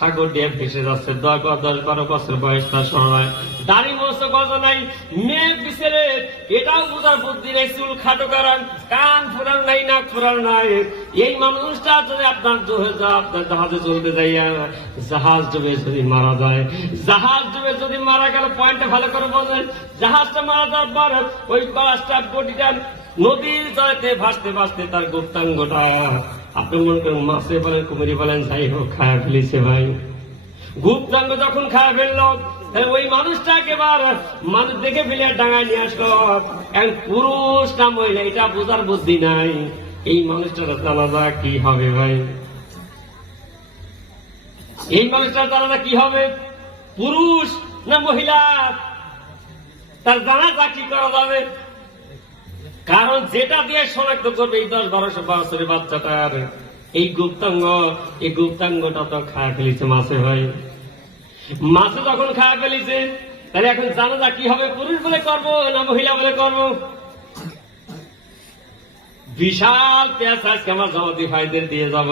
সাগর দিয়ে ভেসে যাচ্ছে। 10-12 বছর বয়স, তার সময় দাড়ি মস্ত গজ নাই, মেঘ বিছেরে, এটাও বোঝার বুদ্ধি নেই, চুল খাটো করার, কান ফোরার নাই, নাক ফোরার নাই। এই মানুষটা যদি আপনার জাহাজে চলতে যাইয়া জাহাজ ডুবে যদি মারা যায়, জাহাজ ডুবে যদি মারা গেল, পয়েন্টটা ভালো করে বলেন, জাহাজটা মারা যাওয়ার পর ওই বাসটা বডিটা নদীর জলেতে ভাসতে ভাসতে তার গুপ্তাঙ্গটা আপনি মনে করেন মাছে বলেন, কুমিরি বলেন, যাই হোক খায়া ফেলিছে ভাই। গুপ্তাঙ্গ যখন খায়া ফেললো, ওই মানুষটাকে এবার মানুষ দেখে ফেলে ডাঙায় নিয়ে আসলো। এখন পুরুষ না মহিলা এটা বোঝার বুদ্ধি নাই। এই মানুষটার জানাজা কি হবে ভাই? এই মানুষটার জানাজা কি হবে? পুরুষ না মহিলা? তার জানাজা কি করা যাবে? কারণ যেটা দিয়ে শনাক্ত করবে এই 10-12 বছরের বাচ্চাটার এই গুপ্তাঙ্গ, এই গুপ্তাঙ্গটা তো খায় ফেলিছে মাছে ভাই। মাছে যখন খায় ফেলিছে, তাহলে এখন জানাজা কি হবে? পুরুষ বলে করব না মহিলা বলে করব? বিশাল পেঁয়াজ আজকে আমার জামাতি ভাইদের দিয়ে যাব,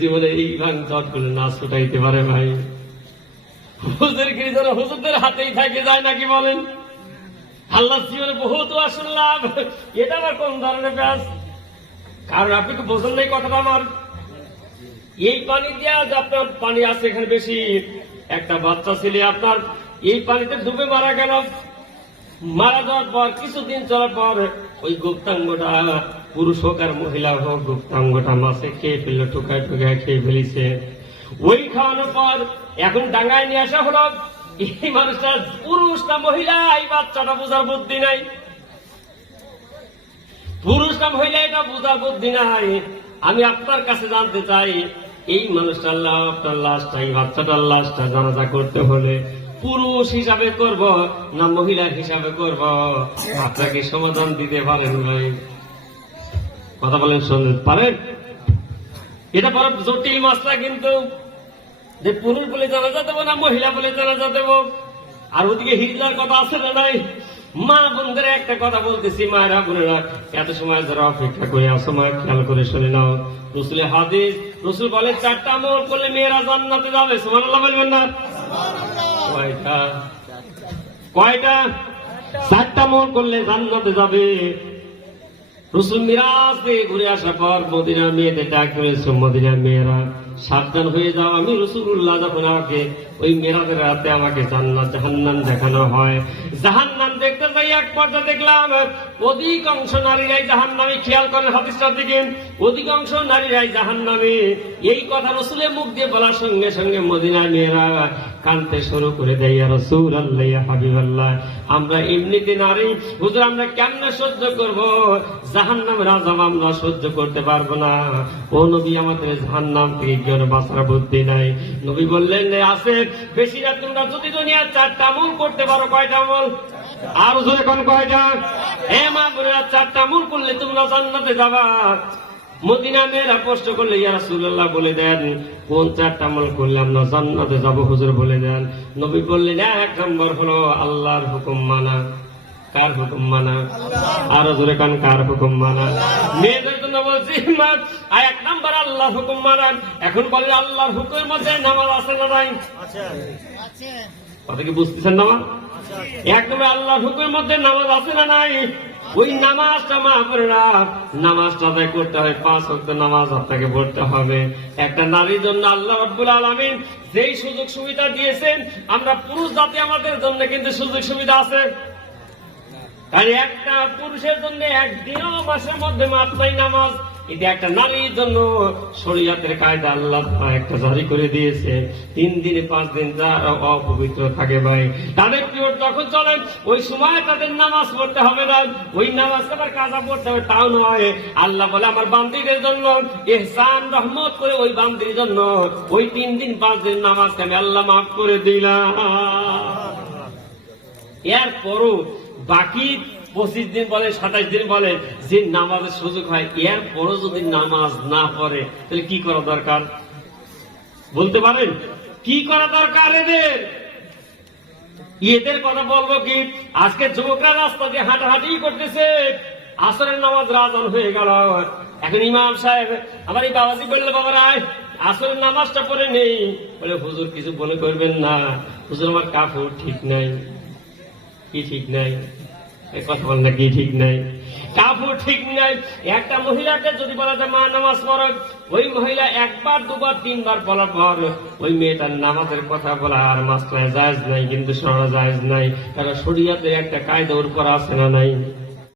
জীবনে এই ভাঙ চট করে নাচ ছুটাইতে পারে ভাই। হুজুর কি যেন হুজুরদের হাতেই থাকে যায় নাকি বলেন? আল্লাহ জীবনে বহুত শুনলাম, এটা আবার কোন ধরনের ব্যাস? কারণ আপনি তো বোঝেন নাই কথাটা আমার। এই পানি দিয়া আপনার পানি আছে এখানে বেশি, একটা বাচ্চা ছেলে আপনার এই পানিতে ডুবে মারা গেল। মারা যাওয়ার পর কিছুদিন চলার পর ওই গুপ্তাঙ্গটা, পুরুষ হোক আর মহিলা হোক, গুপ্তাঙ্গটা মাছে খেয়ে ফেললো, ঠুকায় ঠুকায় খেয়ে ফেলিছে। ওই খাওয়ানোর পর এখন ডাঙ্গায় নিয়ে আসা হলো। এই মানুষটা পুরুষ না মহিলা এই বাচ্চাটা বোঝার বুদ্ধি নাই। পুরুষ না মহিলা এটা বোঝার বুদ্ধি নাই। আমি আপনার কাছে জানতে চাই, এই মানুষটার আপনার লাশটা, এই বাচ্চাটার লাশটা জানাজা করতে হলে পুরুষ হিসাবে করব না মহিলা হিসাবে করব? আপনাকে সমাধান দিতে পারেন ভাই? কথা বলেন, শুনতে পারেন? এটা বড় জটিল মাসলা কিন্তু, যে পুরুষ বলে জানাজা দেবো না মহিলা বলে জানাজা দেবো। আর ওদিকে হিজলার কথা আছে না নাই? মা বোনদের একটা কথা বলতেছি, মায়েরা বোনেরা এত সময় যারা অপেক্ষা করে সময় খেয়াল করে শুনে নাও। রসুলের হাদিস, রসুল বলে 4টা আমল করলে মেয়েরা জান্নাতে যাবে। সুবহানাল্লাহ বলবেন না? কয়টা? 4টা আমল করলে জান্নাতে যাবে। রসুল মিরাজ থেকে ঘুরে আসার পর মদিনার মেয়েদের ডাক করেছে, মদিনার মেয়েরা সাবধান হয়ে যাও, আমি রাসূলুল্লাহ যখন আমাকে ওই মেরাজের রাতে আমাকে জান্নাত জাহান্নাম দেখানো হয়, জাহান্নাম দেখতে যাই এক পর্যায়ে দেখলাম অধিকাংশ নারীরাই জাহান্নামী। খেয়াল করেন হাদিসটার দিকে, অধিকাংশ নারীরাই জাহান্নামী। এই কথা রাসূলের মুখ দিয়ে বলার সঙ্গে সঙ্গে মদিনার মেয়েরা কাঁদতে শুরু করে দেয়, ইয়া রাসূলুল্লাহ, ইয়া হাবিবাল্লাহ, আমরা এমনিতে নারী, হুজুর আমরা কেমনে সহ্য করব? জাহান্নামের আযাব আমরা সহ্য করতে পারবো না। ও নবী, আমাদের জাহান্নাম থেকে কেন বাঁচার বুদ্ধি নাই? নবী বললেন, আছে বেশি না, তোমরা যদি দুনিয়ার 4টা আমল করতে পারো। কয়টা আমল? আর জোরে কোন কয়টা? হে মা বোনেরা, 4টা আমল করলে তোমরা জান্নাতে যাবা। মদিনা মেয়েরা প্রশ্ন করলে, ইয়া রাসূলুল্লাহ বলে দেন কোন 4টা আমল করলে আমরা জান্নাতে যাবো, হুজুর বলে দেন। নবী বললেন, 1 নম্বর হলো আল্লাহর হুকুম মানা। কার হুকুম মানা? আরো জোরে কান, কার হুকুম মানা? মেয়েদের জন্য বলছি 1 নম্বর আল্লাহর হুকুম মানা। এখন বলেন আল্লাহর হুকুমের মধ্যে নামাজ আছে না নাই? কথা কি বুঝতেছেন না? 1 নম্বর আল্লাহর হুকুমের মধ্যে নামাজ আছে না নাই? ওই নামাজটা মা বোনেরা, নামাজটা আদায় করতে হয়, 5 ওয়াক্ত নামাজ আপনাকে পড়তে হবে। একটা নারীর জন্য আল্লাহ রাব্বুল আলামিন যেই সুযোগ সুবিধা দিয়েছেন, আমরা পুরুষ জাতি আমাদের জন্য কিন্তু সুযোগ সুবিধা আছে। তাই একটা পুরুষের জন্য একদিনও মাসের মধ্যে মাপ নাই নামাজ। এটা একটা নারীর জন্য শরীয়তের কায়দা আল্লাহ একটা জারি করে দিয়েছে। 3 দিনে 5 দিন যারা অপবিত্র থাকে ভাই, তাদের পিরিয়ড যখন চলে ওই সময় তাদের নামাজ পড়তে হবে না। ওই নামাজ আবার কাজা পড়তে হবে তাও নয়। আল্লাহ বলে আমার বান্দীদের জন্য ইহসান রহমত করে ওই বান্দির জন্য ওই 3 দিন 5 দিন নামাজকে আমি আল্লাহ মাফ করে দিলাম। এরপরও বাকি 25 দিন বলে 27 দিন বলে যে নামাজের সুযোগ হয়, এরপরও যদি নামাজ না পড়ে তাহলে কি করা দরকার বলতে পারেন? কি করা দরকার এদের কথা বলবো কি? আজকে যুবকরা রাস্তা দিয়ে হাঁটাহাঁটি করতেছে, আসরের নামাজ আযান হয়ে গেল। এখন ইমাম সাহেব আমার এই বাবাজি বললে, বাবারা আসরের নামাজটা পড়ে নেই। বলে হুজুর কিছু মনে করবেন না, হুজুর আমার কাপড় ঠিক নাই। কি ঠিক নাই? কথা বল না, কি ঠিক নাই? কাপড় ঠিক নাই। একটা মহিলাকে যদি বলা যায় মা নামাজ পড়ো, ওই মহিলা একবার দুবার তিনবার বলার পর ওই মেয়েটার নামাজের কথা বলা আর মাসলায় জায়েজ নাই, কিন্তু সরা জায়েজ নাই। তারা শরীয়তের একটা কায়দা ওর উপর আছে না নাই?